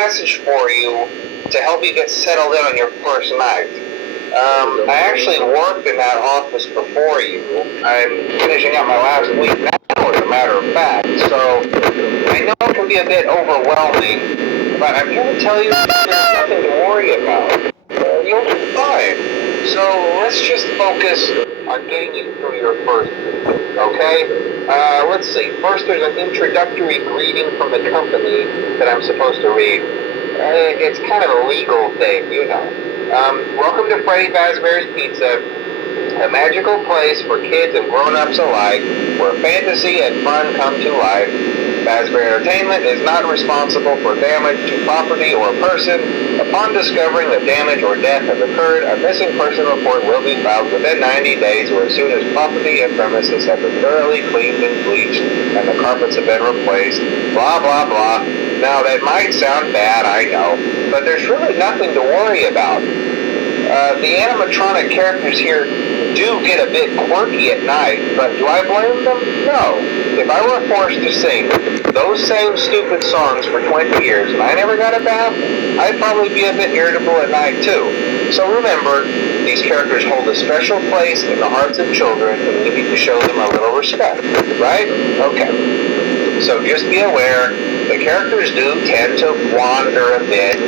message for you to help you get settled in on your first night. I actually worked in that office before you. I'm finishing up my last week now, as a matter of fact, so I know it can be a bit overwhelming, but I'm here to tell you there's nothing to worry about. You'll be fine. So let's just focus on getting you through your first week, okay? Let's see. First, there's an introductory greeting from the company that I'm supposed to read. It's kind of a legal thing, you know. Welcome to Freddy Fazbear's Pizza, a magical place for kids and grown-ups alike, where fantasy and fun come to life. Fazbear Entertainment is not responsible for damage to property or person. Upon discovering that damage or death has occurred, a missing person report will be filed within 90 days or as soon as property and premises have been thoroughly cleaned and bleached and the carpets have been replaced. Blah, blah, blah. Now, that might sound bad, I know, but there's really nothing to worry about. The animatronic characters here do get a bit quirky at night, but do I blame them? No. If I were forced to sing those same stupid songs for 20 years and I never got a bath, I'd probably be a bit irritable at night too. So remember, these characters hold a special place in the hearts of children and we need to show them a little respect, right? Okay. So just be aware, the characters do tend to wander a bit.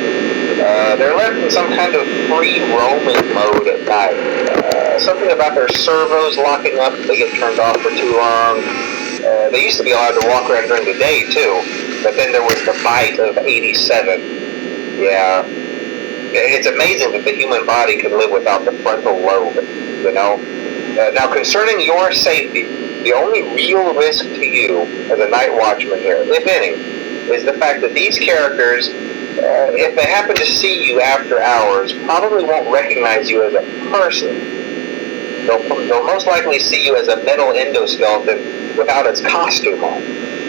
They're left in some kind of free roaming mode at night. Something about their servos locking up if they get turned off for too long. They used to be allowed to walk around during the day too, but then there was the bite of 87. Yeah. It's amazing that the human body can live without the frontal lobe, you know? Now concerning your safety, the only real risk to you as a night watchman here, if any, is the fact that these characters, if they happen to see you after hours, probably won't recognize you as a person. They'll most likely see you as a metal endoskeleton without its costume on.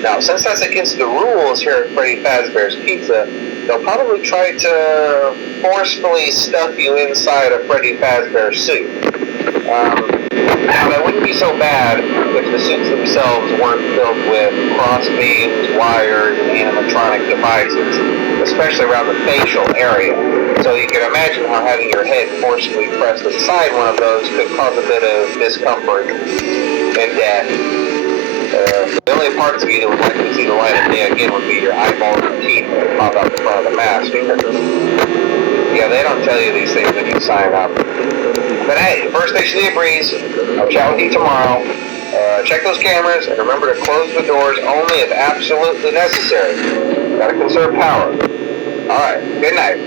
Now, since that's against the rules here at Freddy Fazbear's Pizza, they'll probably try to forcefully stuff you inside a Freddy Fazbear suit. Now, that wouldn't be so bad if the suits themselves weren't filled with cross beams, wires, and animatronic devices, especially around the facial area. So you can imagine how having your head forcefully pressed inside one of those could cause a bit of discomfort and death. The only parts of you that would likely see the light of day again would be your eyeballs and teeth that pop out the front of the mask. Yeah, they don't tell you these things when you sign up. But hey, first station of the breeze. I'll chat with you tomorrow. Check those cameras and remember to close the doors only if absolutely necessary. Gotta conserve power. Alright, good night.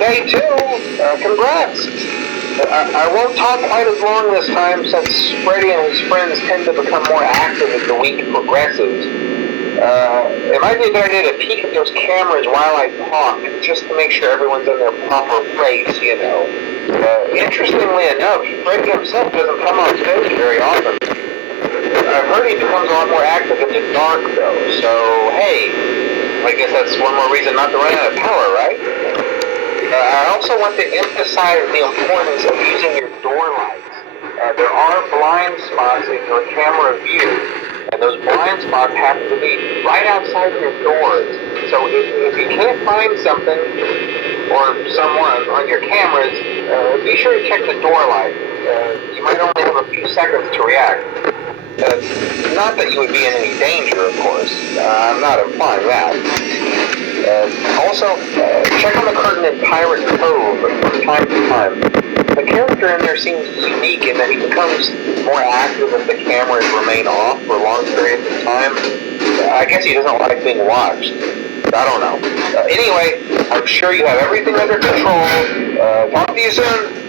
Day two, congrats. I won't talk quite as long this time since Freddy and his friends tend to become more active as the week progresses. It might be a good idea to peek at those cameras while I talk, just to make sure everyone's in their proper place, you know. Interestingly enough, Freddy himself doesn't come on stage very often. I've heard he becomes a lot more active in the dark, though, so hey, I guess that's one more reason not to run out of power, right? I also want to emphasize the importance of using your door lights. There are blind spots in your camera view, and those blind spots happen to be right outside your doors. So if you can't find something or someone on your cameras, be sure to check the door light. You might only have a few seconds to react. Not that you would be in any danger, of course. I'm not implying that. Also, check on the curtain in Pirate Cove from time to time. The character in there seems unique in that he becomes more active if the cameras remain off for long periods of time. I guess he doesn't like being watched. I don't know. Anyway, I'm sure you have everything under control. Talk to you soon.